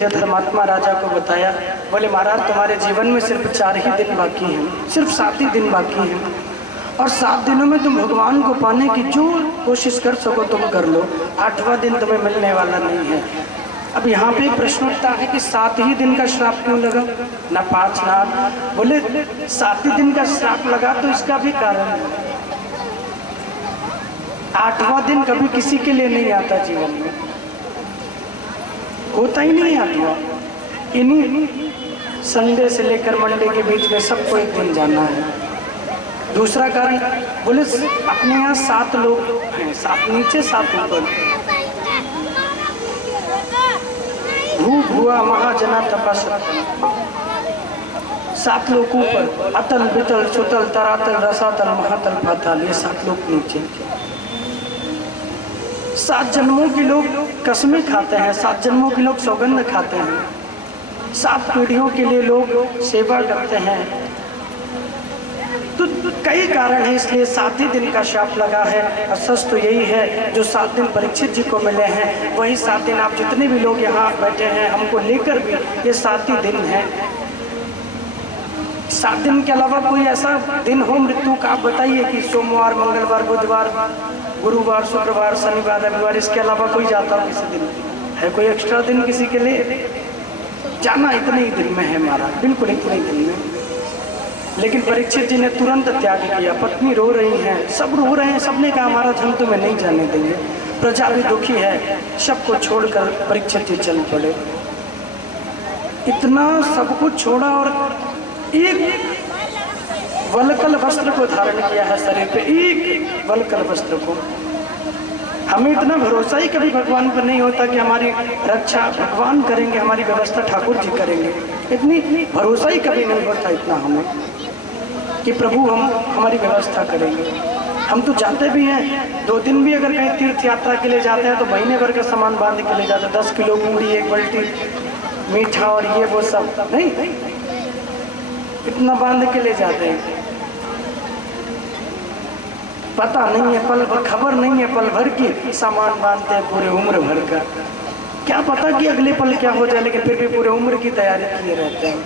धर्मात्मा राजा को बताया। बोले महाराज तुम्हारे जीवन में सिर्फ 4 ही दिन बाकी हैं, सिर्फ 7 ही दिन बाकी हैं और 7 दिनों में तुम भगवान को पाने की जो कोशिश कर सको तुम कर लो, 8वां दिन तुम्हें मिलने वाला नहीं है। अब यहाँ पे प्रश्न उठता है कि 7 ही दिन का श्राप क्यों लगा, ना 5 ना 8। बोले 7 ही दिन का श्राप लगा तो इसका भी कारण है। 8वां दिन कभी किसी के लिए नहीं आता, जीवन में होता ही नहीं 8वां। इन्हीं संडे से लेकर मंडे के बीच में सबको एक दिन जाना है। दूसरा कारण बोले अपने यहाँ 7 लोग हैं, 7 नीचे 7 ऊपर। भू भुआ महाजना तपस्या, 7 लोग ऊपर, अतल बितल चुतल तरातल रसातल महातल पाताल, ये 7 लोग नीचे। 7 जन्मों के लोग कसमें खाते हैं, 7 जन्मों के लोग सौगंध खाते हैं, 7 पीढ़ियों के लिए लोग सेवा करते हैं। तो कई कारण है, इसलिए 7 ही दिन का शाप लगा है। और सच तो यही है, जो 7 दिन परीक्षित जी को मिले हैं वही 7 दिन आप जितने भी लोग यहाँ बैठे हैं हमको लेकर भी ये 7 ही दिन है। 7 दिन के अलावा कोई ऐसा दिन हो मृत्यु का, आप बताइए कि सोमवार मंगलवार बुधवार गुरुवार शुक्रवार शनिवार रविवार, इसके अलावा कोई जाता हो किसी दिन है? कोई एक्स्ट्रा दिन किसी के लिए जाना? इतने ही दिन में है हमारा, बिल्कुल इतने ही दिन में। लेकिन परीक्षित जी ने तुरंत त्याग किया। पत्नी रो रही हैं, सब रो रहे हैं, सबने कहा महाराज हम तुम्हें नहीं जाने देंगे। प्रजा भी दुखी है, सबको छोड़कर परीक्षित जी चल पड़े। इतना सब कुछ छोड़ा और एक वलकल वस्त्र को धारण किया है शरीर पे, एक वलकल वस्त्र को। हमें इतना भरोसा ही कभी भगवान पर नहीं होता कि हमारी रक्षा भगवान करेंगे, हमारी व्यवस्था ठाकुर जी करेंगे। इतनी भरोसा ही कभी नहीं होता इतना हमें कि प्रभु हमारी व्यवस्था करेंगे। हम तो जाते भी हैं, 2 दिन भी अगर कहीं तीर्थ यात्रा के लिए जाते हैं तो महीने भर का सामान बांध के ले जाते हैं। 10 किलो पूरी, 1 बाल्टी मीठा और ये वो सब नहीं, इतना बांध के ले जाते हैं। पता नहीं है पल भर, खबर नहीं है पल भर की, सामान बांधते हैं पूरे उम्र भर का। क्या पता कि अगले पल क्या हो जाए, लेकिन फिर भी पूरे उम्र की तैयारी किए रहते हैं।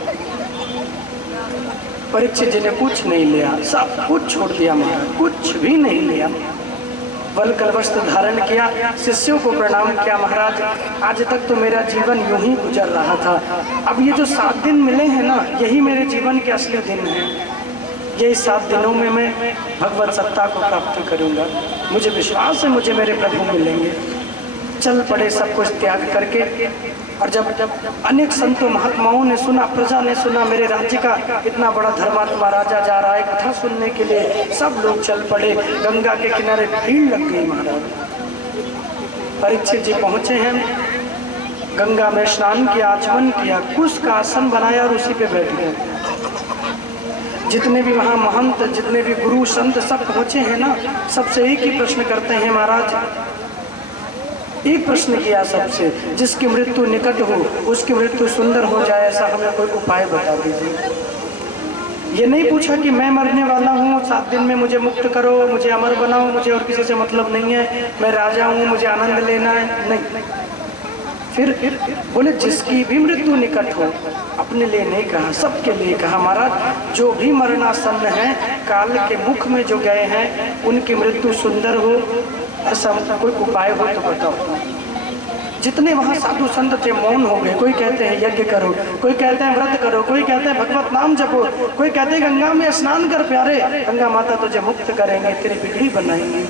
परीक्षित जी ने कुछ नहीं लिया, सब कुछ छोड़ दिया महाराज, कुछ भी नहीं लिया। वलकल वस्त्र धारण किया, शिष्यों को प्रणाम किया। महाराज आज तक तो मेरा जीवन यूं ही गुजर रहा था, अब ये जो 7 दिन मिले हैं ना, यही मेरे जीवन के असली दिन हैं। यही 7 दिनों में मैं भगवत सत्ता को प्राप्त करूंगा। मुझे विश्वास है मुझे मेरे प्रभु मिलेंगे। चल पड़े सब कुछ त्याग करके। और जब अनेक संतों महात्माओं ने सुना, प्रजा ने सुना मेरे राज्य का इतना बड़ा धर्मात्मा राजा जा रहा है कथा सुनने के लिए, सब लोग चल पड़े। गंगा के किनारे भीड़ लग गई महाराज। परीक्षित जी पहुंचे हैं, गंगा में स्नान किया, आचमन किया, कुश का आसन बनाया और उसी पे बैठ गए। जितने भी वहाँ महंत, जितने भी गुरु संत सब पहुँचे हैं ना, सबसे एक ही प्रश्न करते हैं महाराज। एक प्रश्न किया सबसे, जिसकी मृत्यु निकट हो उसकी मृत्यु सुंदर हो जाए, ऐसा हमें कोई उपाय बता दीजिए। ये नहीं पूछा कि मैं मरने वाला हूँ, 7 दिन में मुझे मुक्त करो, मुझे अमर बनाओ, मुझे और किसी से मतलब नहीं है, मैं राजा हूँ, मुझे आनंद लेना है, नहीं। फिर बोले जिसकी भी मृत्यु निकट हो, अपने लिए नहीं कहा, सबके लिए कहा। महाराज जो भी मरणासन्न है, काल के मुख में जो गए हैं, उनकी मृत्यु सुंदर हो, ऐसा कोई उपाय हो तो बताओ। जितने वहाँ साधु संत थे मौन हो गए। कोई कहते हैं यज्ञ करो, कोई कहते हैं व्रत करो, कोई कहते हैं भगवत नाम जपो, कोई कहते हैं गंगा में स्नान कर प्यारे, गंगा माता तुझे मुक्त करेंगे, तेरी बिगड़ी बनाएंगे।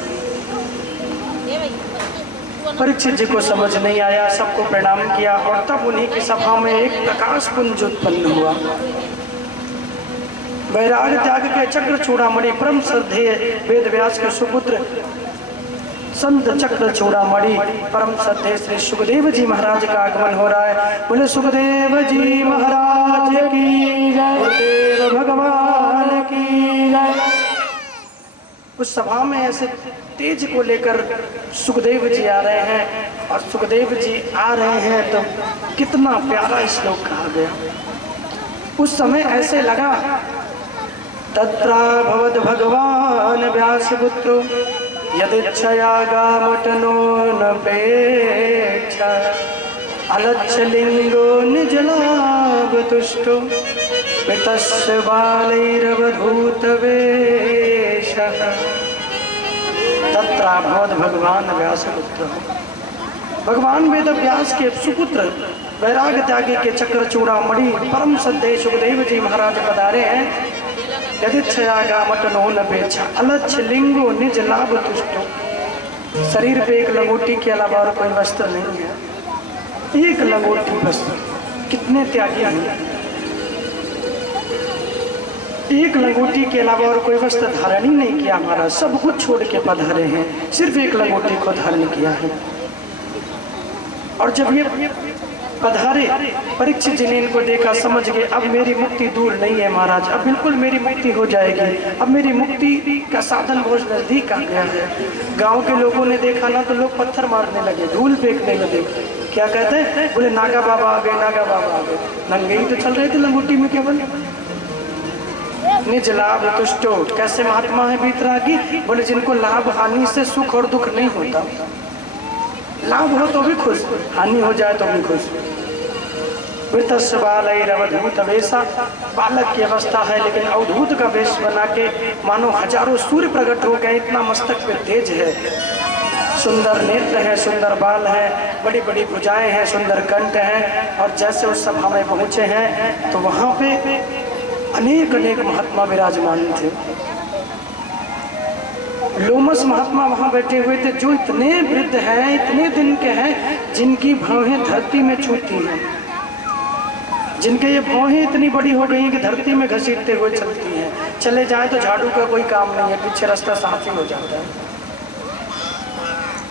परीक्षित जी को समझ नहीं आया, सबको प्रणाम किया और तब उन्हीं की सभा में एक प्रकाश पुंज उत्पन्न हुआ। वैराग त्याग के चक्र चूड़ामणि परम श्रद्धेय वेद व्यास के सुपुत्र संत चक्र चूड़ामणि परम श्रद्धेय श्री सुखदेव जी महाराज का आगमन हो रहा है। बोले सुखदेव जी महाराज की जय, गुरुदेव भगवान की जय। उस सभा में ऐसे तेज को लेकर सुखदेव जी आ रहे हैं, और सुखदेव जी आ रहे हैं तो कितना प्यारा श्लोक कहा गया। उस समय ऐसे लगा, तत्रा भवद भगवान व्यासपुत्रो यदिच्छया गामटनो न पेक्षा अलच्छलिंगो निजलाभ तुष्टो वितस्य बालैरवधूतवेषः तत्राभवद भगवान व्यासपुत्र। भगवान वेद व्यास के सुपुत्र वैराग त्यागी के चक्र चूड़ामणि परम सद्य सुखदेव जी महाराज पधारे हैं। यदिच्छयागा मटनो न बेचा अलच्छ लिंगो निज लाभ तुष्टो। शरीर पे एक लंगोटी के अलावा और कोई वस्त्र नहीं है, एक लंगोटी बस। कितने त्यागी हैं, एक लंगोटी के अलावा और कोई वस्त्र धारण ही नहीं किया। हमारा सब कुछ छोड़ के पधारे हैं, सिर्फ एक लंगोटी को धारण किया है। और जब ये पधारे परीक्षित जी ने इनको देखा, समझ गए अब मेरी मुक्ति दूर नहीं है महाराज, अब बिल्कुल मेरी मुक्ति हो जाएगी, अब मेरी मुक्ति का साधन बहुत नजदीक आ गया है। गांव के लोगों ने देखा ना तो लोग पत्थर मारने लगे, धूल फेंकने लगे। क्या कहते हैं, बोले नागा बाबा आ गए, नागा बाबा आ गए। नंगे ही तो चल रहे थे लंगोटी में केवल। निज लाभ तुष्टो, कैसे महात्मा है बीतरागी, बोले जिनको लाभ हानि से सुख और दुख नहीं होता। लाभ हो तो भी खुश, हानि हो जाए तो भी खुश। बालैरवधूत वेशा, बालक की अवस्था है लेकिन अवधूत का वेश बना के मानो हजारों सूर्य प्रकट हो गए, इतना मस्तक पे तेज है। सुंदर नेत्र है, सुंदर बाल है, बड़ी बड़ी भुजाएं हैं, सुंदर कंठ है। और जैसे उस सभा में पहुंचे हैं तो वहां पे अनेक अनेक महात्मा विराजमान थे। लोमस महात्मा वहां बैठे हुए थे, जो इतने वृद्ध हैं, इतने दिन के हैं, जिनकी भौहें धरती में छूती हैं, जिनके ये भौहें इतनी बड़ी हो गई कि धरती में घसीटते हुए चलती हैं। चले जाए तो झाड़ू का कोई काम नहीं है, पीछे रास्ता साफ ही हो जाता है।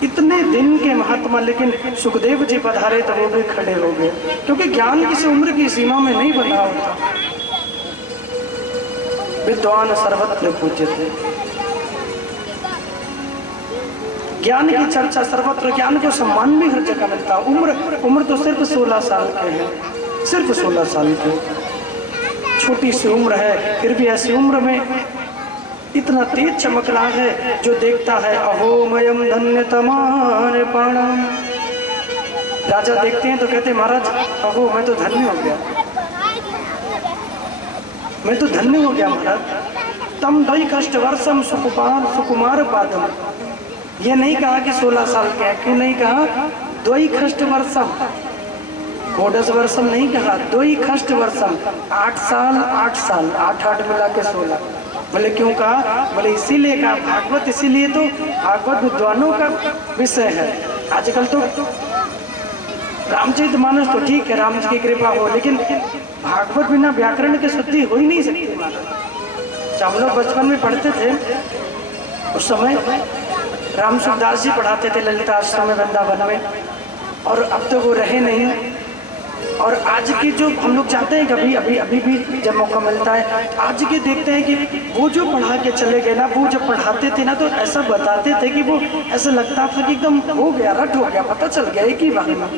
इतने दिन के महात्मा, लेकिन सुखदेव जी पधारे तो वो भी खड़े हो गए, क्योंकि ज्ञान किसी उम्र की सीमा में नहीं बना होता। विद्वान सर्वत्र पूज्यते, ज्ञान की चर्चा सर्वत्र, ज्ञान को सम्मान भी हर जगह मिलता। उम्र तो सिर्फ 16 साल के हैं, सिर्फ 16 साल के, छोटी सी उम्र है, फिर भी ऐसी उम्र में इतना तेज चमक रहा है, जो देखता है अहो मयम धन्यतमान प्राणम। राजा देखते हैं तो कहते महाराज अहो मैं तो धन्य हो गया, मैं तो धन्य हो गया महाराज। तम दई कष्ट वर्षम सुकुमार पादम, ये नहीं कहा कि 16 साल के हैं, क्यों नहीं कहा द्वई खष्ट वर्षम, कोडस वर्षम नहीं कहा, द्वई खष्ट वर्षम, 8 साल 8 साल, 8 मिला के 16। बोले क्यों कहा, बोले इसीलिए कहा भागवत, इसीलिए तो भागवत विद्वानों का विषय है। आजकल तो रामचरितमानस तो ठीक है, राम जी की कृपा हो, लेकिन भागवत बिना व्याकरण की शुद्धि हो ही नहीं सकती। जब हम लोग बचपन में पढ़ते थे उस समय राम सुखदास जी पढ़ाते थे ललिता आश्रम में वृंदावन में, और अब तो वो रहे नहीं। और आज की जो हम लोग चाहते हैं कभी अभी भी जब मौका मिलता है, आज के देखते हैं कि वो जो पढ़ा के चले गए ना, वो जब पढ़ाते थे ना तो ऐसा बताते थे कि वो ऐसा लगता था कि एकदम हो गया, रट हो गया, पता चल गया एक ही बार में।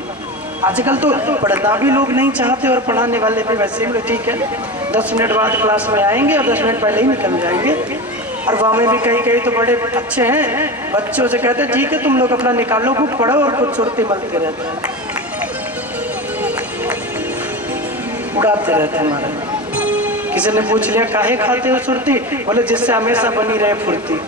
आजकल तो पढ़ना भी लोग नहीं चाहते और पढ़ाने वाले भी वैसे ही ठीक है 10 मिनट बाद क्लास में आएंगे और 10 मिनट पहले ही निकल जाएंगे। और वहाँ में भी कई तो बड़े अच्छे हैं, बच्चों से कहते हैं ठीक है तुम लोग अपना निकालो बुक पढ़ो, और खुद सुरती मलते रहते हैं, उड़ाते रहते हैं हमारे। किसी ने पूछ लिया काहे खाते हो सुरती, बोले जिससे हमेशा बनी रहे फुर्ती।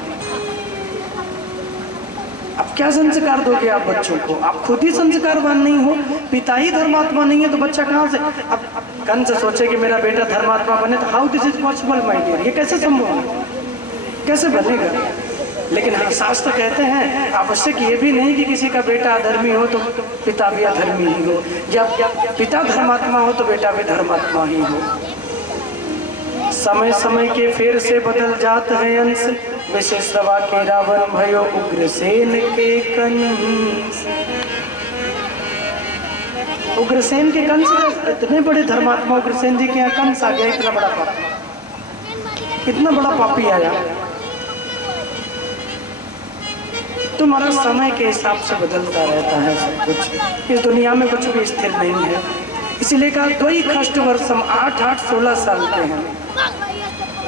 अब क्या संस्कार दोगे आप बच्चों को, आप खुद ही संस्कारवान नहीं हो, पिता ही धर्मात्मा नहीं है तो बच्चा कहाँ से। अब कंस सोचे कि मेरा बेटा धर्मात्मा बने, तो how this is possible my dear, ये कैसे संभव है, कैसे बनेगा। लेकिन हाँ शास्त्र कहते हैं आवश्यक ये भी नहीं कि किसी का बेटा अधर्मी हो तो पिता भी अधर्मी ही हो, या पिता धर्मात्मा हो तो बेटा भी धर्मात्मा ही हो। समय समय के फेर से बदल जाते हैं अंश, विशेषवा के रावण भयो उग्रसेन के कंस। उग्रसेन के कंस, इतने बड़े धर्मात्मा उग्रसेन जी के यहाँ कंस आ गया, इतना बड़ा पापी, इतना बड़ा पापी आया। तुम्हारा समय के हिसाब से बदलता रहता है सब कुछ, इस दुनिया में कुछ भी स्थिर नहीं है। इसीलिए कहा द्वई खष्ट वर्षम, 8 8 16 साल के हैं।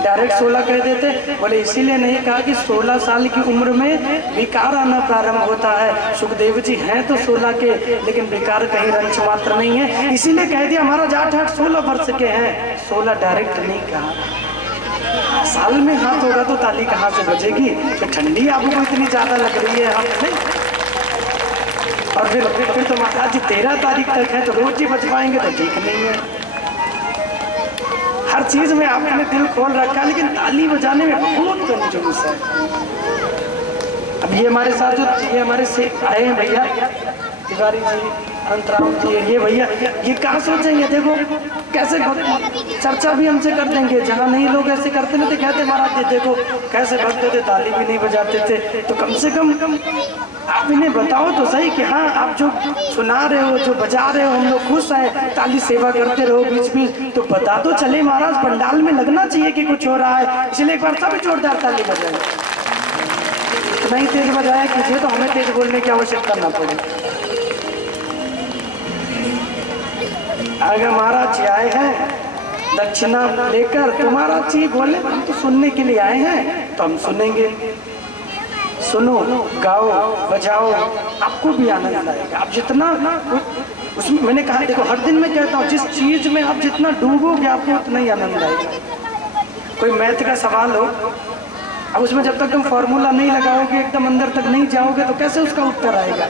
डायरेक्ट 16 कह देते। बोले इसीलिए नहीं कहा कि 16 साल की उम्र में विकार आना प्रारंभ होता है। सुखदेव जी हैं तो 16 के, लेकिन विकार कहीं रंच मात्र नहीं है, इसीलिए कह दिया महाराज 8-8 16 वर्ष के हैं। 16 डायरेक्ट नहीं कहा। साल में हाथ होगा तो ताली कहाँ से बजेगी? तो ठंडी आपको इतनी ज्यादा लग रही है हाथ में, और फिर तो महाराज 13 तारीख तक है तो रोज ही बच पाएंगे तो ठीक नहीं है। हर चीज में आपने दिल खोल रखा, लेकिन ताली बजाने में बहुत कंजूस है। अब ये हमारे साथ जो ये हमारे से आए हैं भैया तिवारी जी, अंतराम जी, ये भैया ये क्या सोचेंगे? देखो कैसे चर्चा भी हमसे कर देंगे। जहाँ नहीं लोग ऐसे करते ना तो कहते महाराज ये देखो कैसे भगते थे, ताली भी नहीं बजाते थे। तो कम से कम आप इन्हें बताओ तो सही कि हाँ आप जो सुना रहे हो, जो बजा रहे हो, हम लोग खुश हैं, ताली सेवा करते रहो बीच बीच, तो बता तो चले महाराज। पंडाल में लगना चाहिए कि कुछ हो रहा है, इसलिए एक बार सब जोरदार ताली बजाए। नहीं तेज बजाया कीजिए तो हमें तेज बोलने की आवश्यकता ना पड़े। अगर महाराज जी आए हैं दक्षिणा लेकर तो महाराज जी बोले हम तो सुनने के लिए आए हैं तो हम सुनेंगे। सुनो, गाओ, बजाओ, आपको भी आनंद आएगा। आप जितना उसमें, मैंने कहा देखो हर दिन मैं कहता हूँ जिस चीज में आप जितना डूबोगे आपको उतना ही आनंद आएगा। कोई मैथ का सवाल हो, अब उसमें जब तक तुम फॉर्मूला नहीं लगाओगे, एकदम अंदर तक नहीं जाओगे तो कैसे उसका उत्तर आएगा?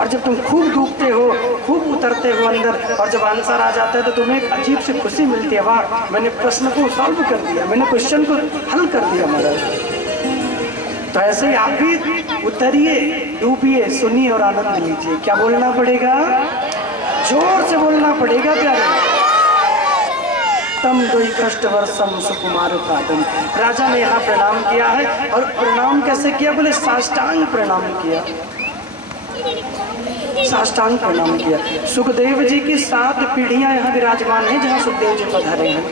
और जब तुम खूब डूबते हो, खूब उतरते हो अंदर, और जब आंसर आ जाता है तो तुम्हें एक अजीब सी खुशी मिलती है, वाह मैंने प्रश्न को सॉल्व कर दिया, मैंने क्वेश्चन को हल कर दिया महाराज। तो ऐसे ही आप भी उतरिए, डूबिए, सुनिए और आनंद लीजिए। क्या बोलना पड़ेगा? जोर से बोलना पड़ेगा प्यारे। तम दोई कष्ट वर्षम सुकुमार पादम। राजा ने यहाँ प्रणाम किया है, और प्रणाम कैसे किया? बोले साष्टांग प्रणाम किया, साष्टांग प्रणाम किया। सुखदेव जी की 7 पीढ़ियां यहाँ विराजमान हैं जहाँ सुखदेव जी पधारे हैं,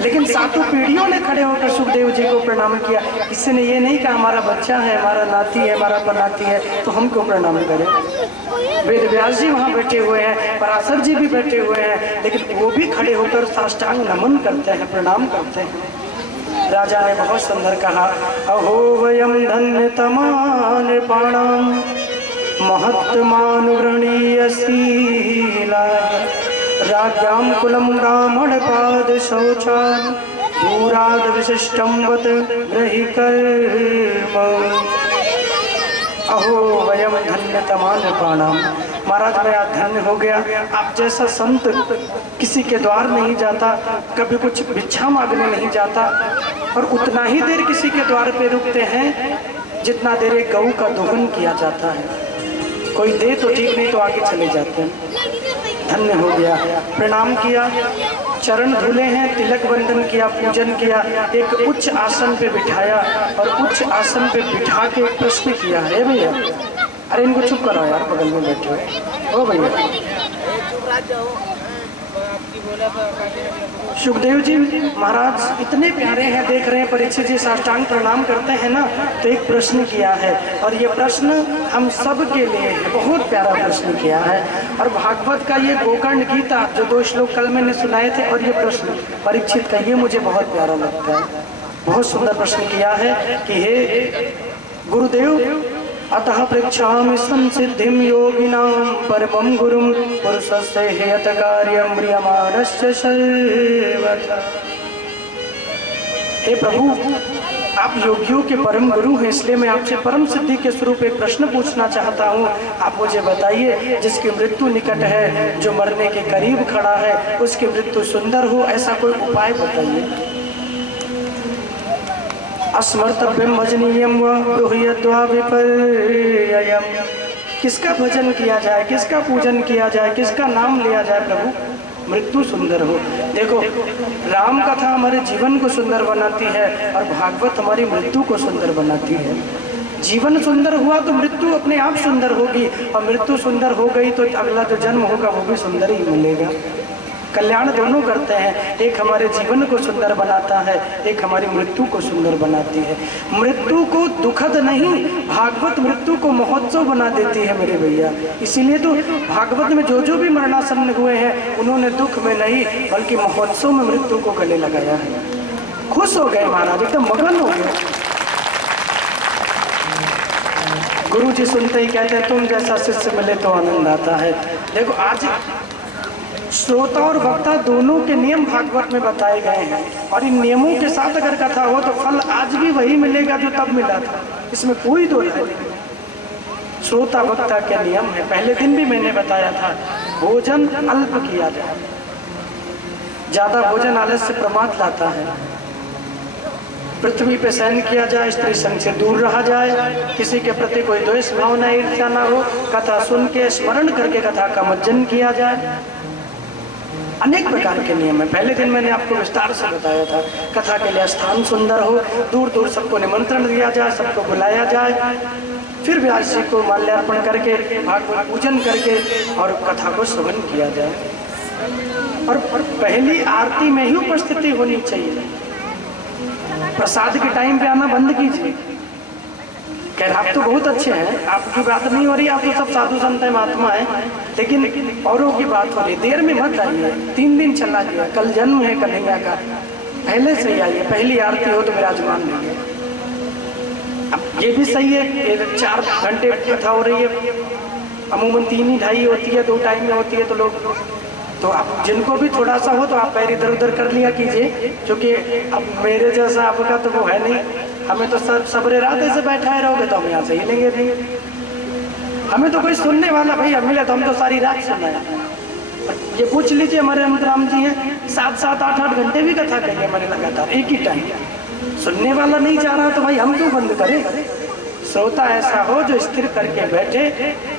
लेकिन 7 पीढ़ियों ने खड़े होकर सुखदेव जी को प्रणाम किया। किसी ने ये नहीं कहा हमारा बच्चा है, हमारा नाती है, हमारा पनाती है तो हम क्यों प्रणाम करें। वेद व्यास जी वहाँ बैठे हुए हैं, पराशर जी भी बैठे हुए हैं, लेकिन वो भी खड़े होकर साष्टांग नमन करते हैं, प्रणाम करते हैं। राजा ने बहुत सुंदर कहा, अहो वयम धन्यतमान पाणाम महत्मानुवृणीयशीला राज्ञां कुलं ब्राह्मण पाद शौचात् दूराद विशिष्टं वत ग्रहिकर्म। अहो वयम धन्यतमान पाणाम। महाराज मैं आज धन्य हो गया। आप जैसा संत किसी के द्वार नहीं जाता, कभी कुछ भिक्षा मांगने नहीं जाता, और उतना ही देर किसी के द्वार पे रुकते हैं जितना देर एक गऊ का दोहन किया जाता है। कोई दे तो ठीक, नहीं तो आगे चले जाते हैं। धन्य हो गया। प्रणाम किया, चरण धुले हैं, तिलक बंधन किया, पूजन किया, एक उच्च आसन पे बिठाया, और उच्च आसन पे बिठा के प्रश्न किया है भैया। अरे इनको चुप कराओ यार, बगल में बैठे हो भैया। सुखदेव जी महाराज इतने प्यारे हैं, देख रहे हैं परीक्षित जी साष्टांग प्रणाम करते हैं ना, तो एक प्रश्न किया है, और ये प्रश्न हम सब के लिए है। बहुत प्यारा प्रश्न किया है। और भागवत का ये गोकर्ण गीता जो 2 श्लोक कल मैंने सुनाए थे, और ये प्रश्न परीक्षित का, ये मुझे बहुत प्यारा लगता है। बहुत सुंदर प्रश्न किया है कि हे गुरुदेव, अतः पृच्छामि संसिद्धिं योगिनां परमं गुरुं पुरुषस्य हेयत कार्यं म्रियमाणस्य सर्वथा। हे प्रभु, आप योगियों के परम गुरु हैं, इसलिए मैं आपसे परम सिद्धि के स्वरूप एक प्रश्न पूछना चाहता हूँ। आप मुझे बताइए, जिसकी मृत्यु निकट है, जो मरने के करीब खड़ा है, उसकी मृत्यु सुंदर हो, ऐसा कोई उपाय बताइए। अस्मर्तव्यम भजनीयम व ब्रूह्यद्वा विपर्ययम्। किसका भजन किया जाए, किसका पूजन किया जाए, किसका नाम लिया जाए प्रभु मृत्यु सुंदर हो। देखो, राम कथा हमारे जीवन को सुंदर बनाती है, और भागवत हमारी मृत्यु को सुंदर बनाती है। जीवन सुंदर हुआ तो मृत्यु अपने आप सुंदर होगी, और मृत्यु सुंदर हो गई तो अगला जो जन्म होगा वो भी सुंदर ही मिलेगा। कल्याण दोनों करते हैं, एक हमारे जीवन को सुंदर बनाता है, एक हमारी मृत्यु को सुंदर बनाती है। मृत्यु को दुखद नहीं, भागवत मृत्यु को महोत्सव बना देती है मेरे भैया। इसीलिए तो भागवत में जो भी मरणासन्न हुए हैं, उन्होंने दुख में नहीं बल्कि महोत्सव में मृत्यु को गले लगाया है। खुश हो गए महाराज, एकदम मगन हो गए। गुरु जी सुनते ही कहते हैं तुम जैसा शिष्य मिले तो आनंद आता है। देखो आज श्रोता और वक्ता दोनों के नियम भागवत में बताए गए हैं, और इन नियमों के साथ अगर कथा हो तो फल आज भी वही मिलेगा जो तब मिला था, इसमें कोई दो राय नहीं। श्रोता वक्ता के नियम है। पहले दिन भी मैंने बताया था, भोजन अल्प किया जाए, ज्यादा भोजन आलस्य से प्रमाद लाता है। पृथ्वी पे शयन किया जाए, स्त्री संग से दूर रहा जाए, किसी के प्रति कोई द्वेष भावना ईर्ष्या ना हो, कथा सुन के स्मरण करके कथा का मज्जन किया जाए। अनेक प्रकार के नियम है। पहले दिन मैंने आपको विस्तार से बताया था। कथा के लिए स्थान सुंदर हो, दूर दूर सबको निमंत्रण दिया जाए, सबको बुलाया जाए, फिर व्यास जी को माल्यार्पण करके भागवत पूजन करके और कथा को श्रवण किया जाए। और पहली आरती में ही उपस्थिति होनी चाहिए। प्रसाद के टाइम पे आना बंद कीजिए। खैर आप तो बहुत अच्छे हैं, आपकी बात नहीं हो रही, आप तो सब साधु संत है, महात्मा है, लेकिन औरों की बात हो रही। देर में मत आइए, 3 दिन चला गया, कल जन्म है कन्हैया का, पहले से ही आइए। पहली आरती हो तो विराजमान रहिए। अब ये भी सही है, 4 घंटे कथा हो रही है, अमूमन 3-2:30 होती है, 2 टाइम में होती है, तो लोग तो आप जिनको भी थोड़ा सा हो तो आप पैर इधर उधर कर लिया कीजिए, क्योंकि अब मेरे जैसा आपका तो वो है नहीं। हमें तो सबरे रात ऐसे बैठाए रहोगे तो हम यहाँ से हिलेंगे नहीं। हमें तो कोई सुनने वाला भैया मिले तो हम तो सारी रात सुनाए। ये पूछ लीजिए, हमारे अनंतराम जी हैं, 7-7, 8-8 घंटे भी कथा करेंगे हमारे लगातार एक ही टाइम। सुनने वाला नहीं जा रहा तो भाई हम क्यों बंद करें। श्रोता ऐसा हो जो स्थिर करके बैठे,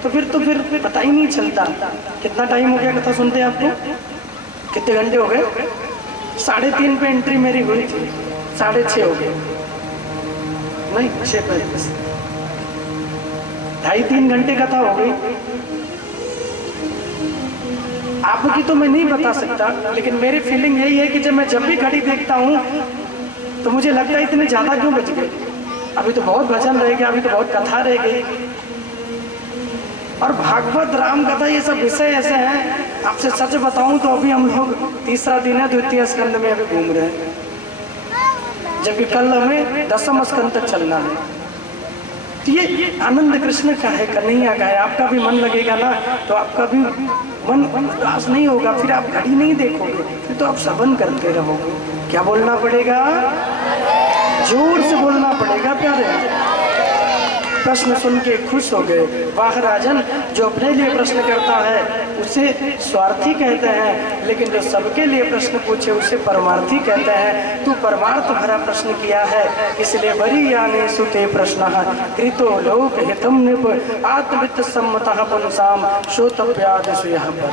तो फिर पता ही नहीं चलता। कितना टाइम हो गया कथा सुनते आपको? कितने घंटे हो गए? 3:30 पे एंट्री मेरी हुई थी, 6:30 हो गए, नहीं 6:35, 2.5-3 घंटे कथा हो गई। आपकी तो मैं नहीं बता सकता, लेकिन मेरी फीलिंग यही है कि जब भी घड़ी देखता हूँ तो मुझे लगता है इतने ज्यादा क्यों बच गए। अभी तो बहुत भजन रह गया, अभी तो बहुत कथा रह गई। और भागवत राम कथा ये सब विषय ऐसे हैं, आपसे सच बताऊं तो अभी हम लोग 3रा दिन है, 2 स्कंद में अभी घूम रहे हैं, जबकि कल हमें 10वां स्कंद तक चलना है। तो ये आनंद कृष्ण का है, कन्हैया का है। आपका भी मन लगेगा ना, तो आपका भी मन उदास नहीं होगा, फिर आप घड़ी नहीं देखोगे, फिर तो आप श्रवण करते रहोगे। क्या बोलना पड़ेगा? जोर से बोलना पड़ेगा प्यारे। प्रश्न सुन के खुश हो गए। वाह राजन, जो अपने लिए प्रश्न करता है उसे स्वार्थी कहते हैं, लेकिन जो सबके लिए प्रश्न पूछे उसे परमार्थी कहते हैं। तू परमार्थ भरा प्रश्न किया है, इसलिए वरी यानी सुते प्रश्न कृतो लोक हितम निप आत्मवित्त सम्मतः पुंसाम श्रोतव्यादिषु यहाँ पर।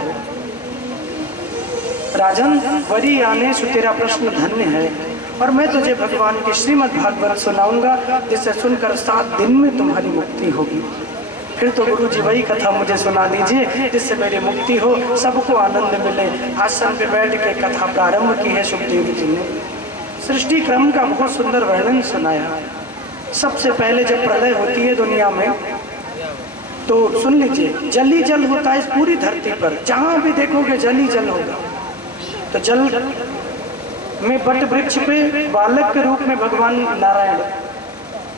राजन, वरी आने सु तेरा प्रश्न धन्य है, और मैं तुझे भगवान की श्रीमद् भागवत सुनाऊंगा, जिसे सुनकर 7 दिन में तुम्हारी मुक्ति होगी। फिर तो गुरु जी वही कथा मुझे सुना दीजिए जिससे मेरी मुक्ति हो, सबको आनंद मिले। आसन पे बैठ के कथा प्रारंभ की है सुखदेव जी ने। सृष्टि क्रम का बहुत सुंदर वर्णन सुनाया। सबसे पहले जब प्रलय होती है दुनिया में, तो सुन लीजिए, जल ही जल होता है इस पूरी धरती पर, जहां भी देखोगे जल ही जल होगा। तो जल में बट वृक्ष पे बालक के रूप में भगवान नारायण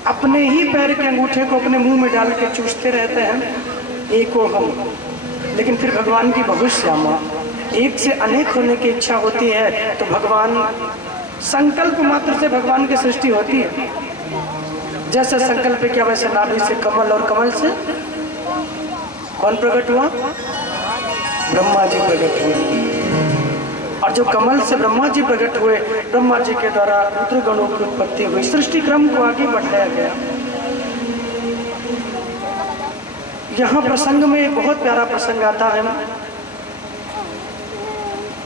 अपने ही पैर के अंगूठे को अपने मुंह में डाल के चूसते रहते हैं, एको हम। लेकिन फिर भगवान की बहुत श्यामा, एक से अनेक होने की इच्छा होती है, तो भगवान संकल्प मात्र से भगवान की सृष्टि होती है। जैसे संकल्प किया वैसे नाभि से कमल, और कमल से कौन प्रकट हुआ? ब्रह्मा जी प्रकट हुए। और जब कमल से ब्रह्मा जी प्रकट हुए, ब्रह्मा जी के द्वारा रुद्र गणों की उत्पत्ति हुई। सृष्टि क्रम को आगे बढ़ाया गया। यहाँ प्रसंग में एक बहुत प्यारा प्रसंग आता है।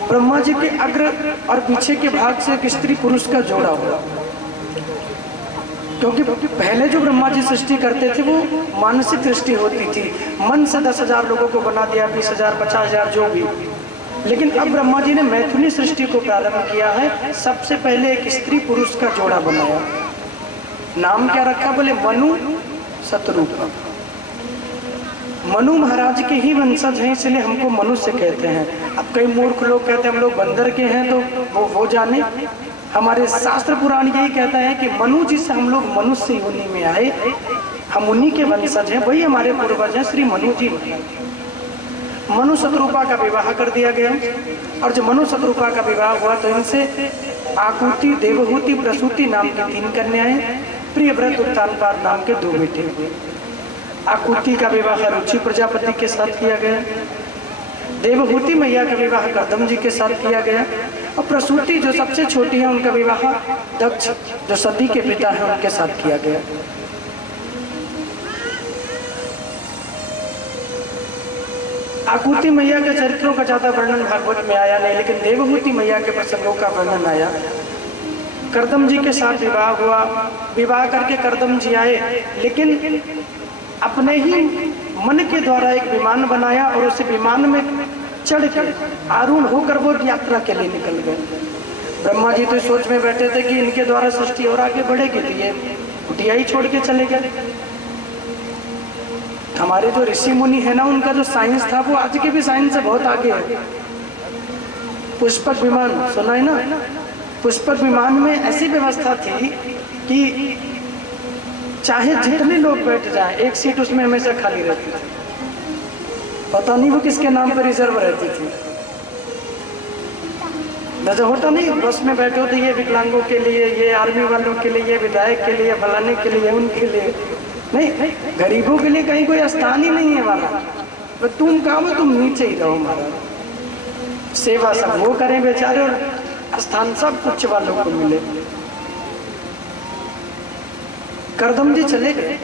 ब्रह्मा जी के अग्र और पीछे के भाग से एक स्त्री पुरुष का जोड़ा हुआ, क्योंकि पहले जो ब्रह्मा जी सृष्टि करते थे वो मानसिक सृष्टि होती थी। मन से 10,000 लोगों को बना दिया, 20,000, 50,000 जो भी। लेकिन अब ब्रह्मा जी ने मैथुनी सृष्टि को प्रारंभ किया है। सबसे पहले एक स्त्री पुरुष का जोड़ा बनाया। नाम क्या रखा? बोले मनु शतरूप। मनु महाराज के ही वंशज हैं, इसलिए हमको मनुष्य कहते हैं। अब कई मूर्ख लोग कहते हैं हम लोग बंदर के हैं, तो वो जाने। हमारे शास्त्र पुराण यही कहता है कि मनु जिससे हम लोग मनुष्य योनि में आए, हम उन्हीं के वंशज हैं, वही हमारे पूर्वज हैं, श्री मनु जी। मनु शत्रुपा का विवाह कर दिया गया, और जब मनु शत्रुपा का विवाह हुआ तो इनसे आकुति, देवहूति, प्रसूति नाम की 3 कन्याएं, प्रियव्रत, उत्तानपाद नाम के 2 बेटे हुए। आकुति का विवाह रुचि प्रजापति के साथ किया गया, देवहूति मैया का विवाह कर्दम जी के साथ किया गया, और प्रसूति जो सबसे छोटी है उनका विवाह दक्ष जो सती के पिता है उनके साथ किया गया। आकुति मैया के चरित्रों का ज्यादा वर्णन भागवत में आया नहीं, लेकिन देवहूति मैया के प्रसंगों का वर्णन आया। कर्दम जी के साथ विवाह हुआ, विवाह करके कर्दम जी आए, लेकिन अपने ही मन के द्वारा एक विमान बनाया और उस विमान में चढ़ के आरूढ़ होकर वो यात्रा के लिए निकल गए। ब्रह्मा जी तो सोच में बैठे थे कि इनके द्वारा सृष्टि और आगे बढ़ेगी, तो ये कुटिया ही छोड़ के चले गए। हमारे जो ऋषि मुनि है ना, उनका जो साइंस था वो आज के भी साइंस से बहुत आगे है। पुष्पक विमान सुना है ना? पुष्पक विमान में ऐसी व्यवस्था थी कि चाहे जितने लोग बैठ जाएं, एक सीट उसमें हमेशा खाली रहती थी। पता नहीं वो किसके नाम पर रिजर्व रहती थी। जैसे होता नहीं, बस में बैठे होते, ये विकलांगों के लिए, ये आर्मी वालों के लिए, ये विधायक के लिए, फलाने के लिए, उनके लिए नहीं, गरीबों के लिए कहीं कोई स्थान ही नहीं है हमारा। तो तुम काम, तुम नीचे ही रहो, हमारा सेवा सब वो करें बेचारे, और स्थान सब उच्च वालों को मिले। कर्दम जी चले गए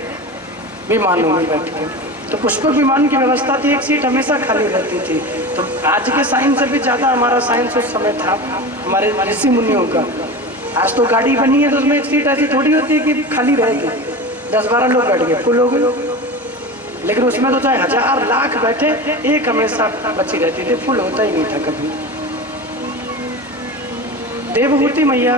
विमानों में बैठ के, तो पुष्पक विमान की व्यवस्था थी, एक सीट हमेशा खाली रहती थी। तो आज के साइंस से भी ज्यादा हमारा साइंस उस समय था, हमारे ऋषि मुनियों का। आज तो गाड़ी बनी है तो उसमें एक सीट ऐसी थोड़ी होती है कि खाली रहेगी, 10-12 लोग बैठ गए, फुल हो गए। लेकिन उसमें तो चाहे 1000 लाख बैठे, एक हमेशा बची रहती थी, फुल होता ही नहीं था कभी। देवहूति मैया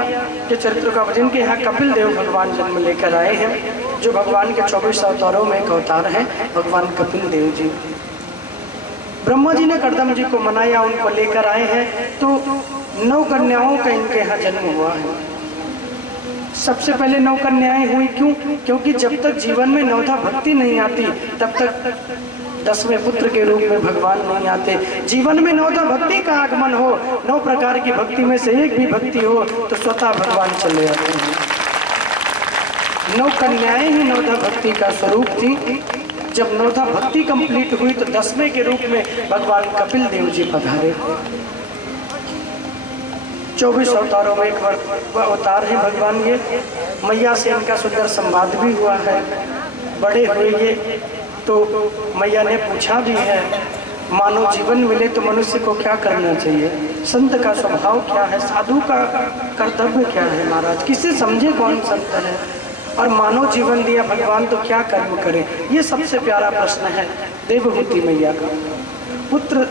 के चरित्र का, जिनके यहाँ कपिल देव भगवान जन्म लेकर आए हैं, जो भगवान के 24 अवतारों में एक अवतार है भगवान कपिल देव जी। ब्रह्मा जी ने कर्दम जी को मनाया, उनको लेकर आए हैं, तो 9 कन्याओं का इनके यहाँ जन्म हुआ है। सबसे पहले 9 कन्याएं हुई, क्यों? क्योंकि जब तक जीवन में नवधा भक्ति नहीं आती तब तक 10वें पुत्र के रूप में भगवान नहीं आते। जीवन में नवधा भक्ति का आगमन हो, 9 प्रकार की भक्ति में से एक भी भक्ति हो, तो स्वतः भगवान चले आते हैं। 9 कन्याएं ही नवधा भक्ति का स्वरूप थी। जब नवधा भक्ति कंप्लीट हुई तो 10वें के रूप में भगवान कपिल देव जी पधारे। 24 अवतारों में एक अवतार है भगवान ये। मैया से इनका सुंदर संवाद भी हुआ है। बड़े हुए ये तो मैया ने पूछा भी है, मानव जीवन मिले तो मनुष्य को क्या करना चाहिए, संत का स्वभाव क्या है, साधु का कर्तव्य क्या है महाराज, किसे समझे कौन संत है, और मानव जीवन दिया भगवान तो क्या कर्म करे। ये सबसे प्यारा प्रश्न है देवहूति मैया का। पुत्र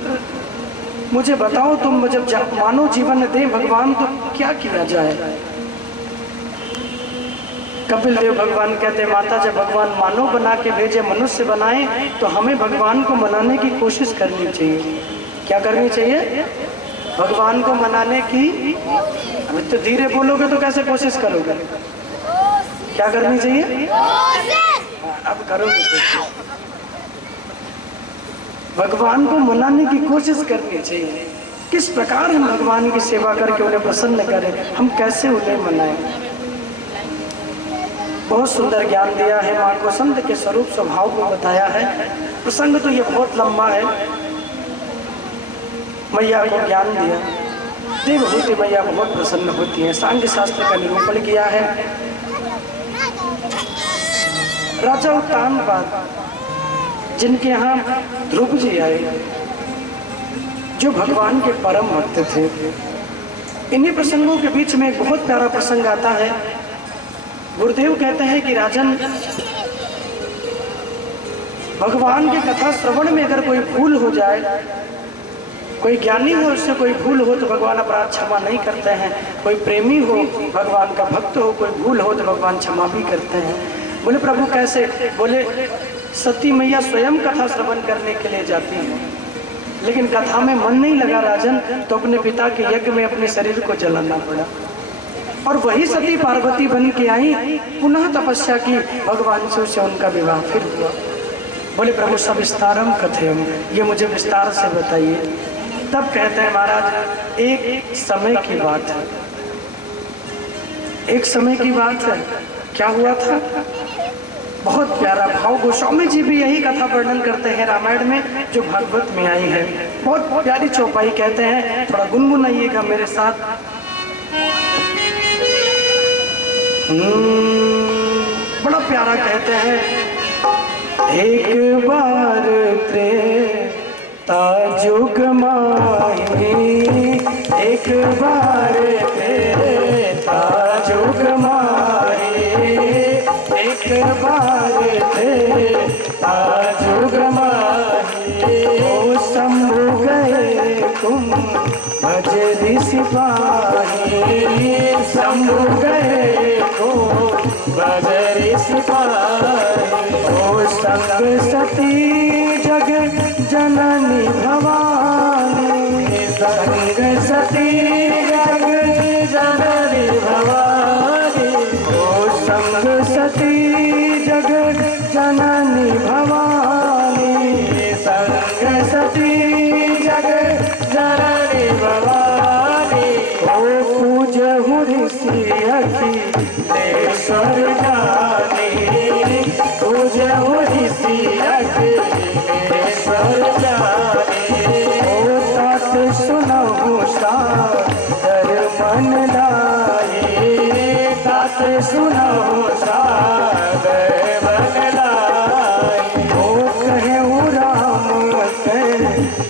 मुझे बताओ, तुम जब मानव जीवन दे भगवान तो क्या किया जाए। कपिल देव भगवान कहते, माता जब भगवान मानव बना के भेजे, मनुष्य बनाए, तो हमें भगवान को मनाने की कोशिश करनी चाहिए। क्या करनी चाहिए? भगवान को मनाने की। अभी तो धीरे बोलोगे तो कैसे कोशिश करोगे? क्या करनी चाहिए? अब करोगे कोशिश। भगवान को मनाने की कोशिश करनी चाहिए। किस प्रकार हम भगवान की सेवा करके उन्हें प्रसन्न करें, हम कैसे उन्हें मनाएं। बहुत सुंदर ज्ञान दिया है माँ को, संत के स्वरूप स्वभाव को बताया है। प्रसंग तो ये बहुत लंबा है। मैया को ज्ञान दिया, देवहूति मैया बहुत प्रसन्न होती है। सांख्य शास्त्र का निरूपण किया है। राजा उत्तानपाद जिनके यहाँ ध्रुव जी आए, जो भगवान के परम भक्त थे। इन्हीं प्रसंगों के बीच में एक बहुत प्यारा प्रसंग आता है। गुरुदेव कहते हैं कि राजन, भगवान की कथा श्रवण में अगर कोई भूल हो जाए, कोई ज्ञानी हो उससे कोई भूल हो तो भगवान अपराध क्षमा नहीं करते हैं। कोई प्रेमी हो, भगवान का भक्त हो, कोई भूल हो तो भगवान क्षमा भी करते हैं। बोले प्रभु कैसे? बोले सती मैया स्वयं कथा श्रवण करने के लिए जाती हैं, लेकिन कथा में मन नहीं लगा राजन, तो अपने पिता के यज्ञ में अपने शरीर को जलाना पड़ा। और वही सती पार्वती बन के आई, पुनः तपस्या की, भगवान शिव से उनका विवाह फिर हुआ। बोले प्रभु सविस्तारम कथयम, ये मुझे विस्तार से बताइए। तब कहते हैं महाराज एक समय की बात है, एक समय की बात है। क्या हुआ था? बहुत प्यारा भाव, गोस्वामी जी भी यही कथा वर्णन करते हैं रामायण में जो भागवत में आई है। बहुत प्यारी चौपाई कहते हैं, थोड़ा गुनगुनाइएगा मेरे साथ। बड़ा प्यारा कहते हैं, एक बार त्रेता जुग माही, एक बार त्रेता जुग माही, एक बार त्रेता जुग माही। ओ शंभु गए तुम भजरी सिपाही, शंभु गए तुम भजरी सिपाही। ओ संग सती जग जननी भवानी, संग सती जग जननी भवानी। ओ संग सती जग जननी भवानी, संग सती जग जननी भवानी। ओ पूजहु ऋषि अखिलेश्वर जानी, पूजहु ऋषि अखिलेश्वर जानी। ओ तात सुनहु सादर मन लाए, तात सुनहु सादर मन लाए। ओ कहु राम कर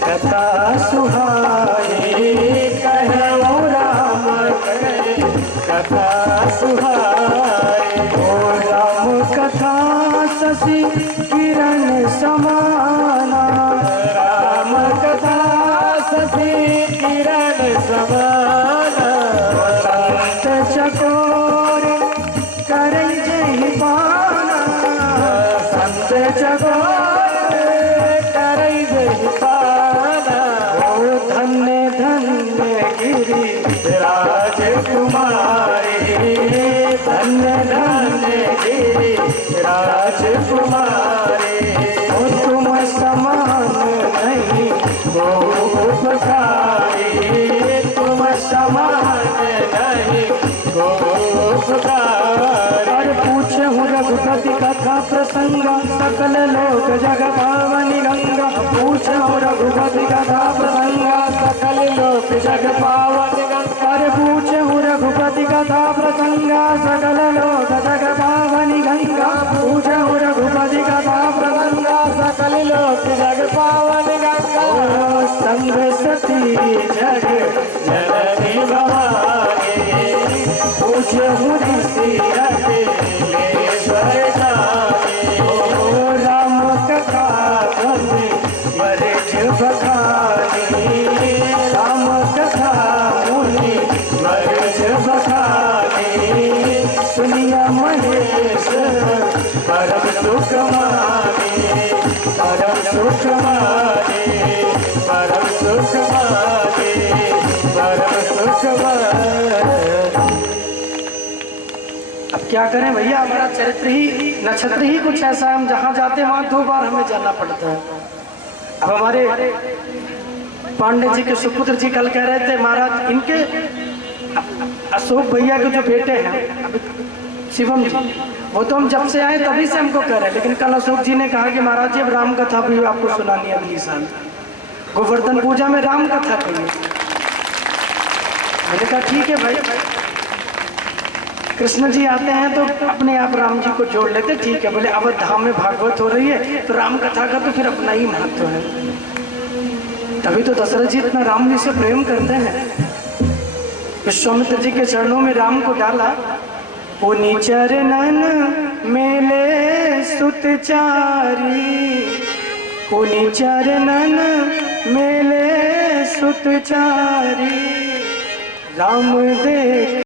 कथा सुहाए, कहु राम कर कथा सुहाए। ओ राम कथा शशि किरण समाना, राम कथा शशि किरण समाना। संत चकोर करई जहि पाना, संत चकोर करई जहि पाना। ओ धन्य धन्य गिरि राजकुमारी, धन्य धन्य गिरि राजकुमारी। ओ तुम समान नहीं गोपकारी, तुम समान नहीं गोपकारी। और पूछहु रघुपति कथा प्रसंगा, सकल लोक जग पावनी गंगा। पूछहु रघुपति कथा प्रसंगा, सकल लोक जग पावनी गंगा। और पूछहु रघुपति कथा प्रसंगा, सकल लोक जग पावनी गंगा। पूछहु रघुपति कथा प्रसंगा, सकल लोक जग पावनी गंगा। ओ संग सती जग जननी भवानी, पूछहु ऋषि अखिलेश्वर जानी। ओ राम कथा बरज बखानी, राम कथा मुनि बरज बखानी। सुनिया महेश परम सुख माने, परम सुख माने, परम सुख माने, परम सुख माने। अब क्या करें भैया, हमारा चरित्र ही नक्षत्र ही कुछ ऐसा है, हम जहाँ जाते हैं वहाँ 2 बार हमें जाना पड़ता है। अब हमारे पांडे जी के सुपुत्र जी कल कह रहे थे महाराज, इनके अशोक भैया के जो बेटे हैं शिवम जी, वो तो हम जब से आए तभी से हमको कह रहे हैं, लेकिन कल अशोक जी ने कहा कि महाराज जी अब राम कथा भी आपको सुनानी है अगली साल, गोवर्धन पूजा में राम कथा कहिए। मैंने कहा ठीक है भाई, कृष्ण जी आते हैं तो अपने आप राम जी को जोड़ लेते, ठीक है। बोले अवध धाम में भागवत हो रही है तो राम कथा का तो फिर अपना ही महत्व है। तभी तो दशरथ जी इतना राम जी से प्रेम करते हैं। विश्वामित्र जी के चरणों में राम को डाला, पुनि चरणन मेले सुतचारी, पुनि चरणन मेले सुतचारी। राम देख